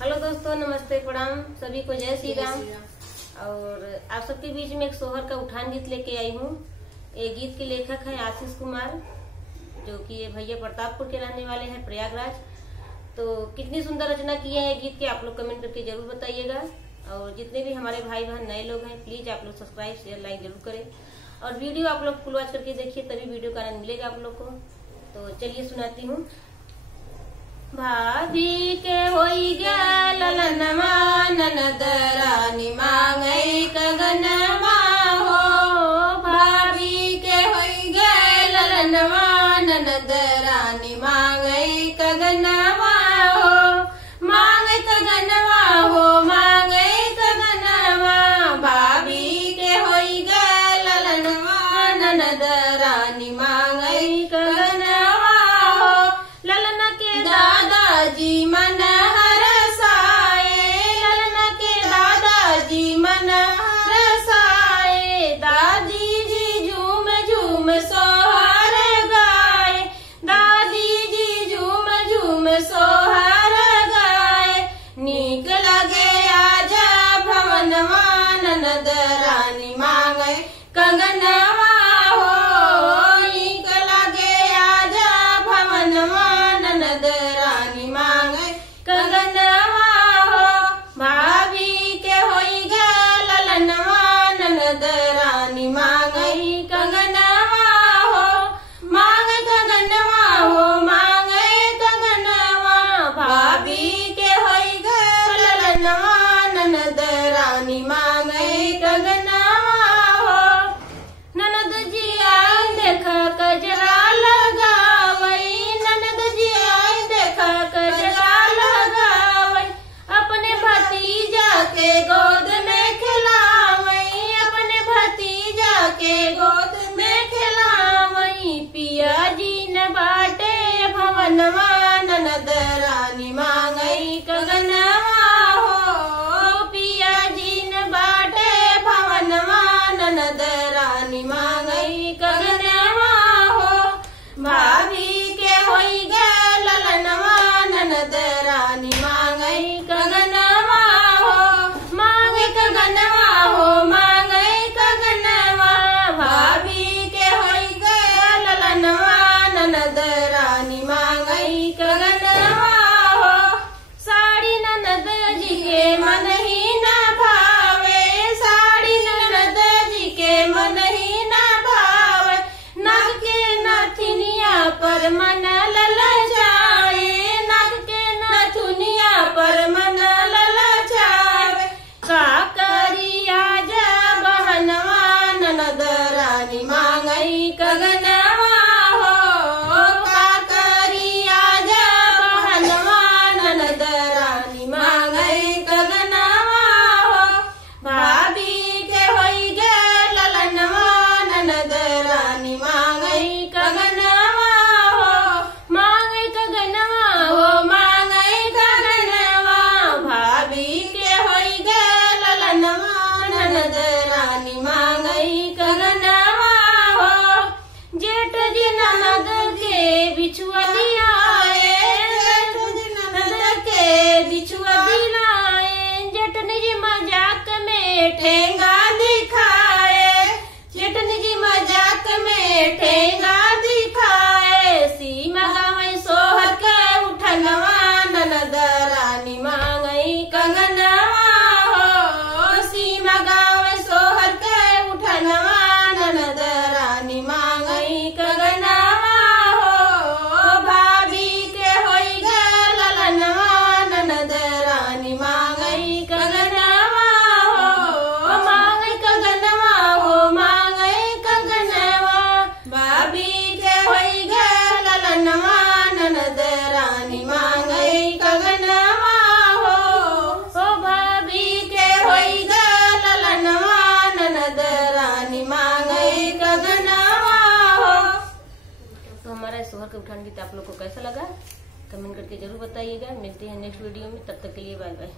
Hello दोस्तों, नमस्ते, प्रणाम सभी को, जय श्री राम। और आप सबके बीच में एक सोहर का उठान गीत लेके आई हूँ। ये गीत के लेखक है आशीष कुमार, जो कि ये भैया प्रतापपुर के रहने वाले हैं, प्रयागराज। तो कितनी सुंदर रचना की है ये गीत के, आप लोग कमेंट करके जरूर बताइएगा। और जितने भी हमारे भाई बहन नए लोग हैं, प्लीज आप लोग सब्सक्राइब शेयर लाइक जरूर करें। और वीडियो आप लोग फुल वॉच करके देखिए, तभी वीडियो का आनंद मिलेगा आप लोग को। तो चलिए सुनाती हूँ। भाभी के होई गया ललनमा, ननद रानी मांगई कगनमा हो। भाभी के होई गया ललनमा, ननद रानी मांगई कगनमा हो। मांगे कगनमा हो, मांगे कगनमा। भाभी के होई गया ललनमा, ननद रानी मांगई कगनमा हो। ललना के दादाजी मन हरसाए, ललना के दादाजी मन हरसाए। दादी जी झूम झूम सोहर गाए, दादी जी झूम झूम सोहर गाए। नीक लगे आजा भवनवा, ननद रानी मांगे कंगनवा हो। नीक लगे आजा भवनवा, ननद रानी मांगे कंगनवा हो। भाभी के होई गया ललनवा, ननद रानी मांगे कंगनवा हो। मांगे कंगनवा हो, मांगे कंगनवा। भाभी के होई गया ललनवा, ननद रानी मांगे कंगनवा हो। ननद जी आई देखा कजरा लगावई, ननद जी आई देखा कजरा लगावई। अपने भतीजा के गोद में खिलावई, अपने भतीजा के गोद में खिलावई। पिया जी न बाटे भवनवा, ननद रानी मांगई कगनवा हो। पिया जी न बाटे भवनवा, ननद रानी मांगई कगनवा हो। भाभी के होई गया ललनवा, ननद रानी मांगई कगनवा हो। मांगे कगनवा हो, मांगे कगनवा। भाभी के होई गया ललनवा, ननद रानी मांगई कगनवा हो। साड़ी ननद जी के मन ही न भावे, साड़ी ननद जी के मन ही न भावे। नग के नथुनिया पर मन ललचाए, नग के नथुनिया पर मन ललचाए। का करिया जा बहनवा, ननद रानी मांगई कगनवा हो। का करिया जा बहनवा, ननद रानी मांगई कगनवा हो। भाभी के होई गया ललनवा, ननद रानी मांगई कगनवा हो। मांगे कगनवा हो, मांगे कगनवा। भाभी के होई गया ललनवा, ननद रानी मांगई कगनवा हो। जेठ जी ननद के बिछुआ दिलाए, जेठ जी ननद के बिछुआ दिलाए। जेठनी जी मजाक में ठेंगा दिखाए, जेठनी जी मजाक में ठेंगा दिखाए। सीमा गावे सोहर के उठनवा, ननद रानी मांगई कंगनवा हो। सीमा गावे सोहर के उठनवा, ननद रानी मांगई कंगनवा हो। भाभी के होई गया ललनवा, ननद रानी मांगई कंगनवा हो। मांगई कंगनवा हो, मांगई कंगनवा। भाभी के होई गया ललनवा, ननद रानी मांगई कंगनवा हो। भाभी के होई गया ललनवा, ननद रानी मांगई कंगनवा हो। तो हमारा सोहर के उठान गीत आप लोग को कैसा लगा, कमेंट करके जरूर बताइएगा। मिलते हैं नेक्स्ट वीडियो में, तब तक के लिए बाय बाय।